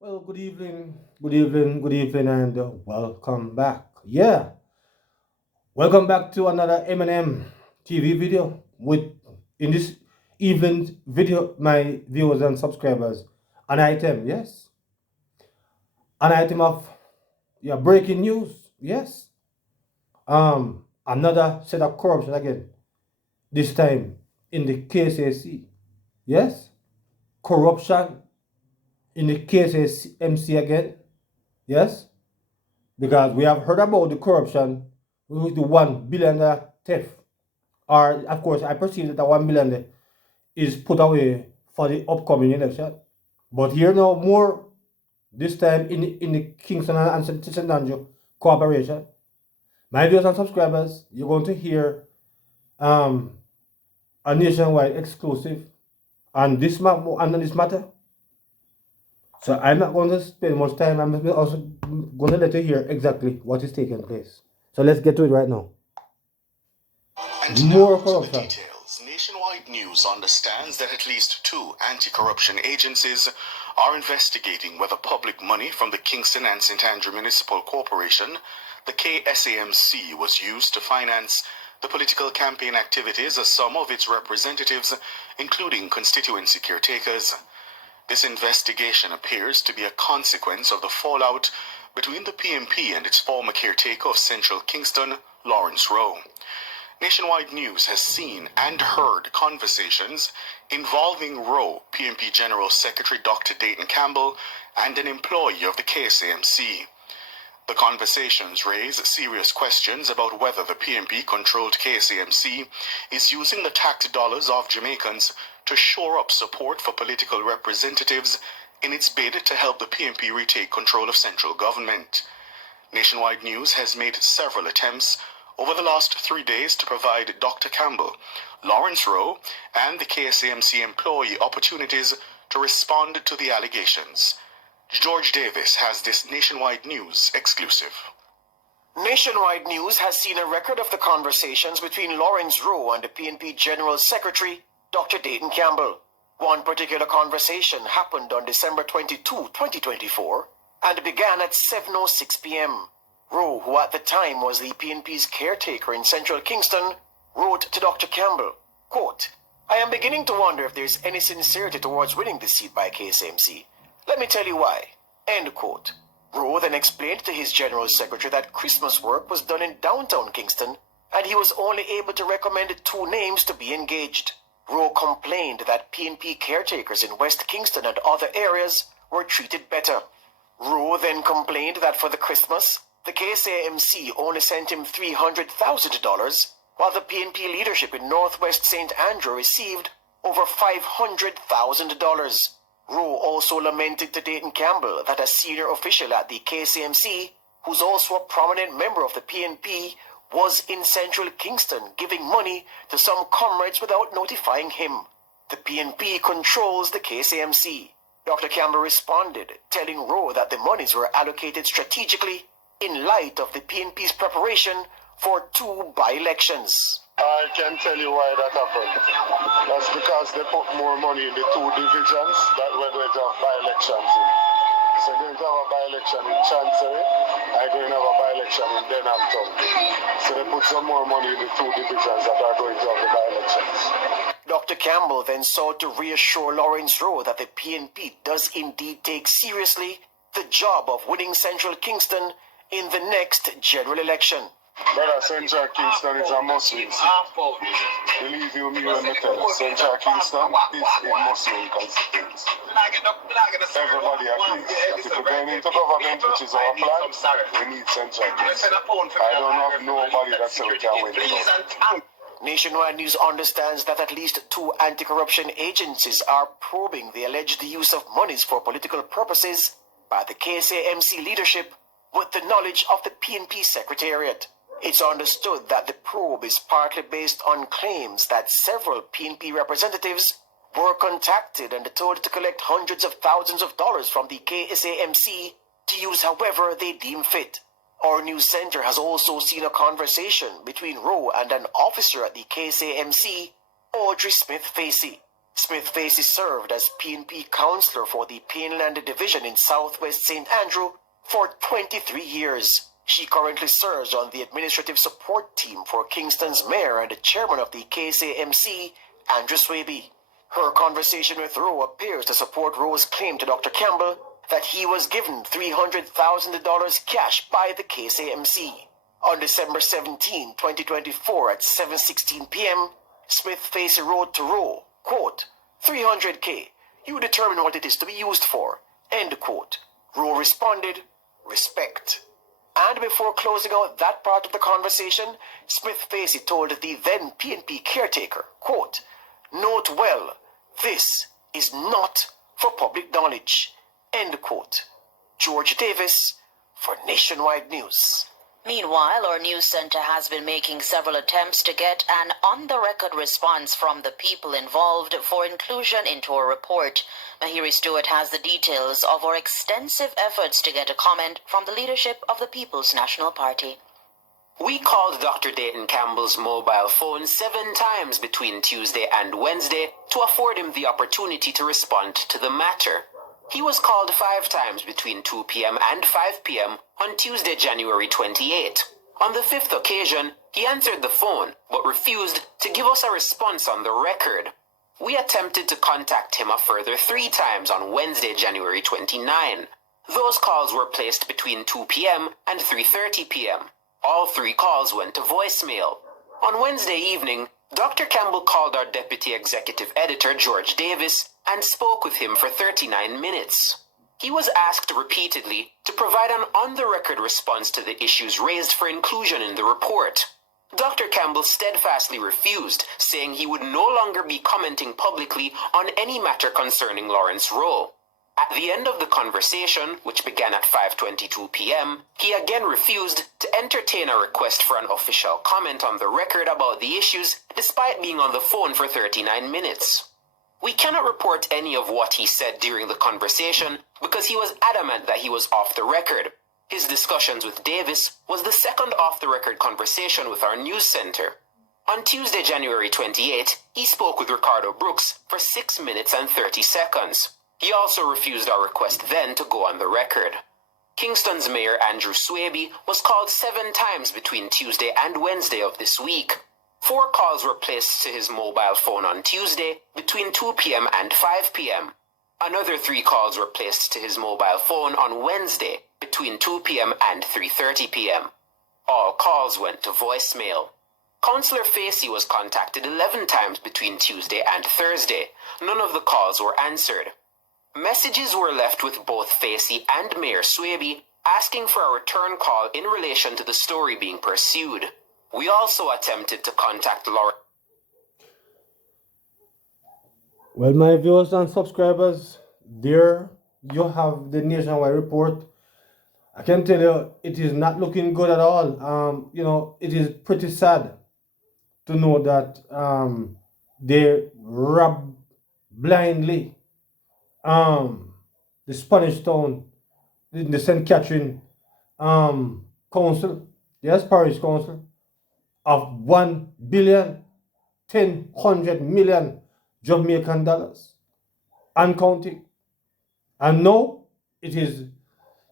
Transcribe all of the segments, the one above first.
Well, good evening, and welcome back. Welcome back to another M&M TV video. With in this evening video, my viewers and subscribers, an item, yes, an item of breaking news, yes. Another set of corruption again. This time in the KCC, yes, corruption in the KCMC again, yes. Because we have heard about the corruption with the $1 billion theft. Or, of course, I perceive that the $1 billion is put away for the upcoming election. But here now, more this time in the Kingston and St. Andrew cooperation. My viewers and subscribers, you're going to hear um, a nationwide exclusive on this matter. So I'm not going to spend much time. I'm also going to let you hear exactly what is taking place. So let's get to it right now. And more now to the details. Nationwide News understands that at least two anti-corruption agencies are investigating whether public money from the Kingston and St. Andrew Municipal Corporation, the KSAMC, was used to finance the political campaign activities of some of its representatives, including constituency caretakers. This investigation appears to be a consequence of the fallout between the PNP and its former caretaker of Central Kingston, Lawrence Rowe. Nationwide News has seen and heard conversations involving Rowe, PNP General Secretary Dr. Dayton Campbell, and an employee of the KSAMC. The conversations raise serious questions about whether the PNP-controlled KSAMC is using the tax dollars of Jamaicans to shore up support for political representatives in its bid to help the PNP retake control of central government. Nationwide News has made several attempts over the last 3 days to provide Dr. Campbell, Lawrence Rowe, and the KSAMC employee opportunities to respond to the allegations. George Davis has this Nationwide News exclusive. Nationwide News has seen a record of the conversations between Lawrence Rowe and the PNP General Secretary, Dr. Dayton Campbell. One particular conversation happened on December 22, 2024, and began at 7:06 p.m. Rowe, who at the time was the PNP's caretaker in Central Kingston, wrote to Dr. Campbell, quote, "I am beginning to wonder if there is any sincerity towards winning this seat by KSAMC. Let me tell you why." End quote. Rowe then explained to his General Secretary that Christmas work was done in downtown Kingston, and he was only able to recommend two names to be engaged. Rowe complained that PNP caretakers in West Kingston and other areas were treated better. Rowe then complained that for the Christmas, the KSAMC only sent him $300,000, while the PNP leadership in Northwest St. Andrew received over $500,000. Rowe also lamented to Dayton Campbell that a senior official at the KSAMC, who's also a prominent member of the PNP, was in Central Kingston giving money to some comrades without notifying him. The PNP controls the KSAMC. Dr. Campbell responded, telling Rowe that the monies were allocated strategically in light of the PNP's preparation for two by-elections. I can tell you why that happened. That's because they put more money in the two divisions that we're going to have by-elections in. So they're going to have a by-election in Chancery, I'm going to have a by-election in Denhampton. So they put some more money in the two divisions that are going to have the by-elections. Dr. Campbell then sought to reassure Lawrence Rowe that the PNP does indeed take seriously the job of winning Central Kingston in the next general election. Brother, Central Kingston is a Muslim city. Believe you me when I tell you, Central Kingston is a Muslim constituency. Everybody agrees that if we're going into government, which is our plan, we need Central Kingston. I don't have nobody that says we can win the government. Nationwide News understands that at least two anti-corruption agencies are probing the alleged use of monies for political purposes by the KSAMC leadership with the knowledge of the PNP Secretariat. It's understood that the probe is partly based on claims that several PNP representatives were contacted and told to collect hundreds of thousands of dollars from the KSAMC to use however they deem fit. Our news center has also seen a conversation between Rowe and an officer at the KSAMC, Audrey Smith-Facey. Smith-Facey served as PNP councillor for the Pineland Division in Southwest St. Andrew for 23 years. She currently serves on the administrative support team for Kingston's mayor and the chairman of the KSAMC, Andrew Swaby. Her conversation with Rowe appears to support Rowe's claim to Dr. Campbell that he was given $300,000 cash by the KSAMC. On December 17, 2024 at 7:16 p.m., Smith-Facey wrote to Rowe, quote, "300K, you determine what it is to be used for," end quote. Rowe responded, "Respect." And before closing out that part of the conversation, Smith-Facey told the then PNP caretaker, quote, "Note well, this is not for public knowledge," end quote. George Davis for Nationwide News. Meanwhile, our news center has been making several attempts to get an on-the-record response from the people involved for inclusion into our report. Mahiri Stewart has the details of our extensive efforts to get a comment from the leadership of the People's National Party. We called Dr. Dayton Campbell's mobile phone 7 times between Tuesday and Wednesday to afford him the opportunity to respond to the matter. He was called 5 times between 2 p.m. and 5 p.m. on Tuesday, January 28. On the 5th occasion, he answered the phone but refused to give us a response on the record. We attempted to contact him a further 3 times on Wednesday, January 29. Those calls were placed between 2 p.m. and 3:30 p.m. All 3 calls went to voicemail. On Wednesday evening, Dr. Campbell called our Deputy Executive Editor, George Davis, and spoke with him for 39 minutes. He was asked repeatedly to provide an on-the-record response to the issues raised for inclusion in the report. Dr. Campbell steadfastly refused, saying he would no longer be commenting publicly on any matter concerning Lawrence Rowe. At the end of the conversation, which began at 5:22 p.m., he again refused to entertain a request for an official comment on the record about the issues, despite being on the phone for 39 minutes. We cannot report any of what he said during the conversation because he was adamant that he was off the record. His discussions with Davis was the second off-the-record conversation with our news center. On Tuesday, January 28, he spoke with Ricardo Brooks for 6 minutes and 30 seconds. He also refused our request then to go on the record. Kingston's Mayor Andrew Swaby was called 7 times between Tuesday and Wednesday of this week. 4 calls were placed to his mobile phone on Tuesday between 2 p.m. and 5 p.m. Another 3 calls were placed to his mobile phone on Wednesday between 2 p.m. and 3:30 p.m. All calls went to voicemail. Councillor Facey was contacted 11 times between Tuesday and Thursday. None of the calls were answered. Messages were left with both Facey and Mayor Swaby asking for a return call in relation to the story being pursued. We also attempted to contact Laura. Well, my viewers and subscribers, there you have the nationwide report. I can tell you it is not looking good at all. It is pretty sad to know that they rob blindly the Spanish town in the St. Catherine council, yes, parish council, of $1,100,000,000 Jamaican dollars and counting. And now it is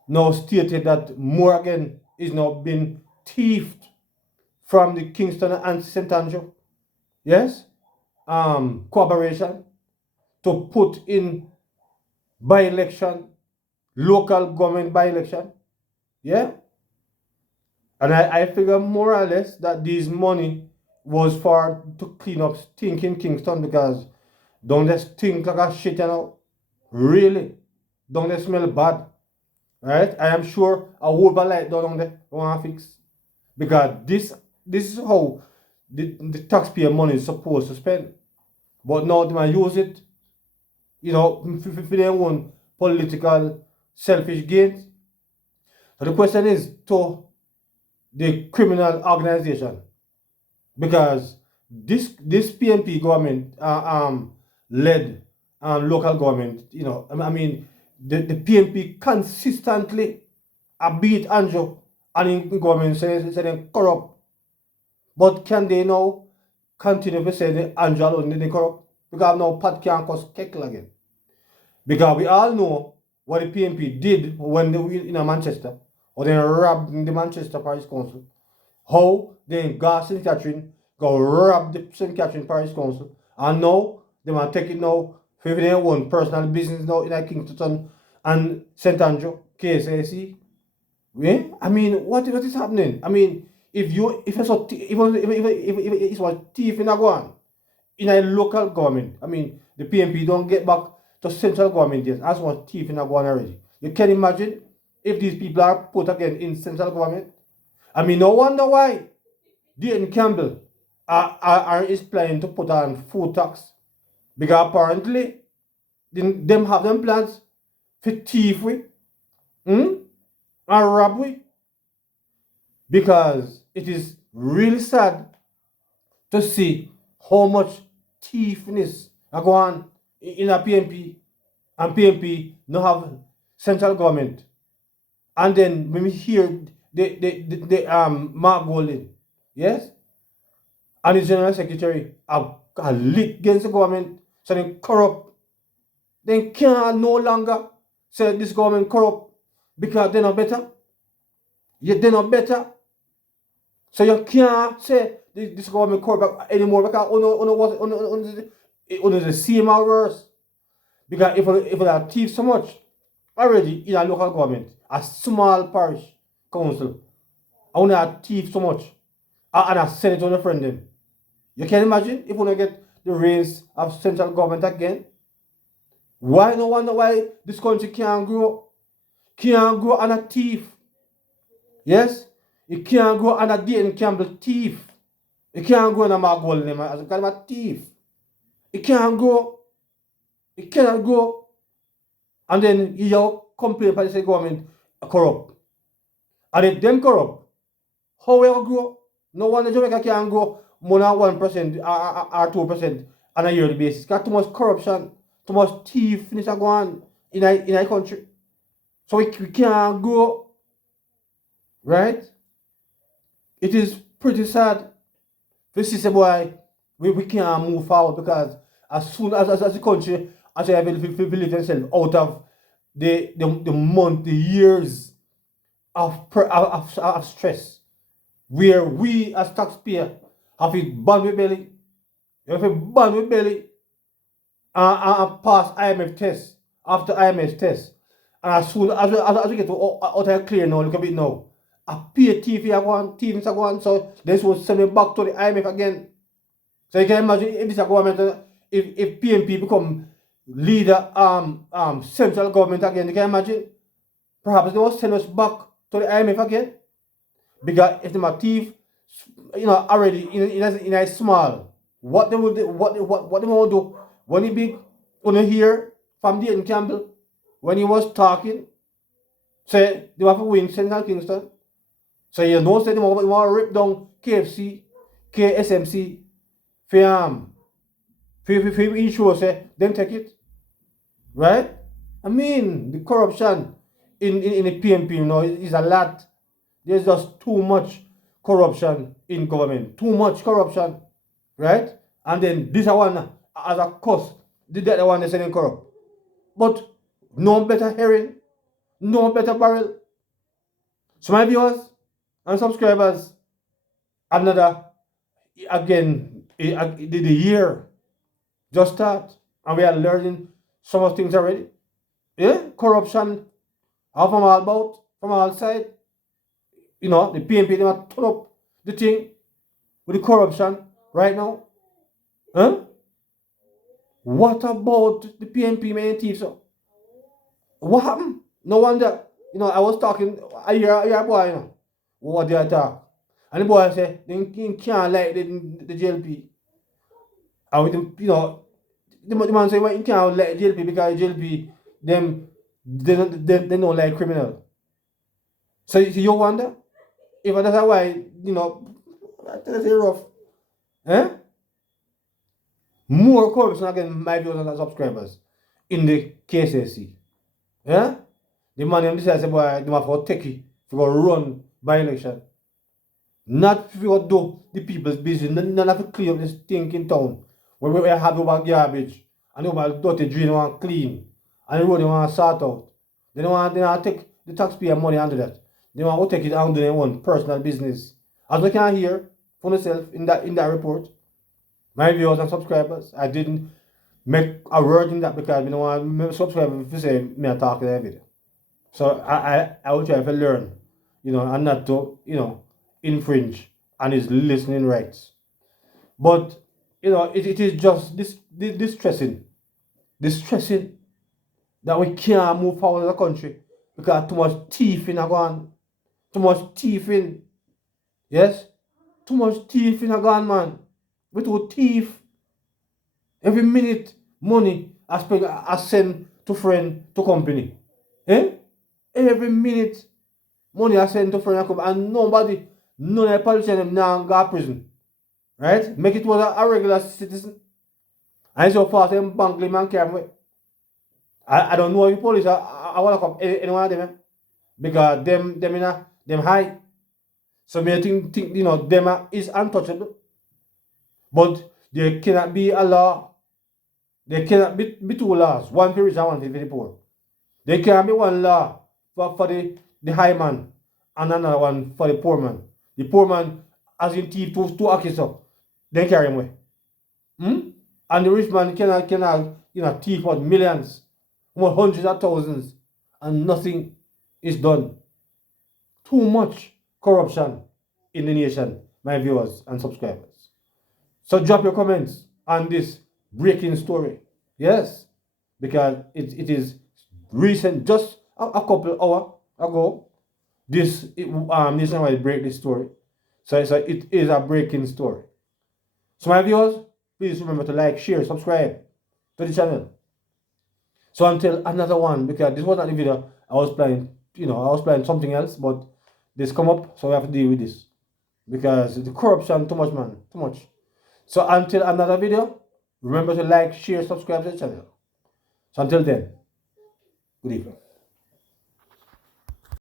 now stated that more again is now being thieved from the Kingston and St. Andrew. Yes, cooperation to put in by-election, local government by-election. Yeah. And I figure more or less that this money was for to clean up stinking Kingston, because don't they stink like a shit, Really? Don't they smell bad? Right? I am sure a whole light down there want to fix. Because this is how the taxpayer money is supposed to spend. But now they might use it, for their own political selfish gains. So the question is to the criminal organization, because this PNP government led local government, the PNP consistently beat Andrew and in government saying they're corrupt. But can they now continue to say that Andrew alone is corrupt? because now Pat can't cause Keckle again. Because we all know what the PNP did when they were in Manchester, or they robbed the Manchester Parish Council. How they got St. Catherine, go rob the St. Catherine Parish Council, and now they want to take it now for their own personal business now in Kingston and St. Andrew, KSAC. Yeah? I mean, what is happening? I mean, if it's a thief in a go in a local government, I mean, the PNP don't get back to central government yet, as was thief in a go already. You can imagine if these people are put again in central government. I mean, no wonder why Dayton Campbell is planning to put on food tax. Because apparently, them have them plans for thievery and robbery. Because it is really sad to see how much thieviness are going on in a PNP, and PNP not have central government. And then when we hear the Mark Golding, yes, and the general secretary are lit against the government, so they corrupt. They can no longer say this government corrupt because they're not better. Yet they're not better. So you can't say this government corrupt anymore because on the same or worse. Because if they are thief so much already in a local government, a small parish council, I want to thief so much, and I send it to a friend them. You can imagine if we get the reins of central government again. Why no wonder why this country can't grow? Can't grow on a thief. Yes? It can't grow on a Dayton Campbell thief. It can't grow on a Mark Golding as a kind of a thief. It can't grow. It cannot grow. And then you complain about the government corrupt. And if them corrupt, how will it grow? No one in Jamaica can grow more than 1% or 2% on a yearly basis. Because too much corruption, too much thief going on in a country. So we can't grow. Right? It is pretty sad. This is why we can't move forward, because as soon as the country as I believe themselves out of the month, the years of stress, where we as taxpayers have it band with belly, and pass IMF test after IMF test, and as soon as we get out of clear now, look at it now. I pay TV teams are going, so this will send me back to the IMF again. So you can imagine if this government, if PNP become leader central government again, you can imagine perhaps they will send us back to the IMF again. Because if they are thief, already in a small, what they will do, what they will do when he big, when you hear from Dayton Campbell, when he was talking, say they have to win Central Kingston. So you know, say they want to rip down KFC, KSMC, for insurance, say, then take it. Right? I mean, the corruption in the PNP, is a lot. There's just too much corruption in government. Too much corruption. Right? And then this one, as a cost, the other one is saying corrupt. But no better herring, no better barrel. So my viewers and subscribers, another, again, the year just start, and we are learning some of things already. Yeah, corruption, how from all about, from all sides. The PNP, they want to turn up the thing with the corruption right now. Huh? What about the PNP main thief? So what happened? No wonder. I was talking a year boy, what they talk. And the boy say they can't like the JLP. And with the man say, well, you can't like JLP because JLP, they don't like criminal. So you wonder if that's why, that's rough. Eh? More corruption again, my viewers and subscribers in the KSAC. Yeah? The man them decide say, boy, they have to take it for run by election. Not for do the people's business, not have to clear up this stinking town. When we have over garbage and over dirty drain want clean and the road they want to sort out. They don't want to take the taxpayer money and do that. They want to take it and do their own personal business. As we can hear for yourself in that report, my viewers and subscribers, I didn't make a word in that because I don't want my subscribers to say me a talk in that video. So I will try to learn, and not to, infringe on his listening rights. But it is just distressing that we can't move forward as a country because too much thieving are gone. Too much thieving. Yes? Too much thieving are gone, man. We too thief. Every minute, money I send to friend, to company. Eh? Every minute, money I send to friend and company. And none of the politicians now go to prison. Right? Make it was a regular citizen. And so far, them bank man carry away. I don't know if the police I want to come any one of them. Because them high. So me think them is untouchable. But there cannot be a law. There cannot be two laws. One for rich and one for the poor. There can't be one law for the high man and another one for the poor man. The poor man as in thief two acres up. Then carry him away. And the rich man cannot thief out millions, hundreds of thousands, and nothing is done. Too much corruption in the nation, my viewers and subscribers. So drop your comments on this breaking story. Yes, because it is recent, just a couple hours ago. This nationwide break this story. So it is a breaking story. So my viewers, please remember to like, share, subscribe to the channel. So until another one, because this was not the video I was planning something else, but this come up, so we have to deal with this. Because the corruption too much, man, too much. So until another video, remember to like, share, subscribe to the channel. So until then, good evening.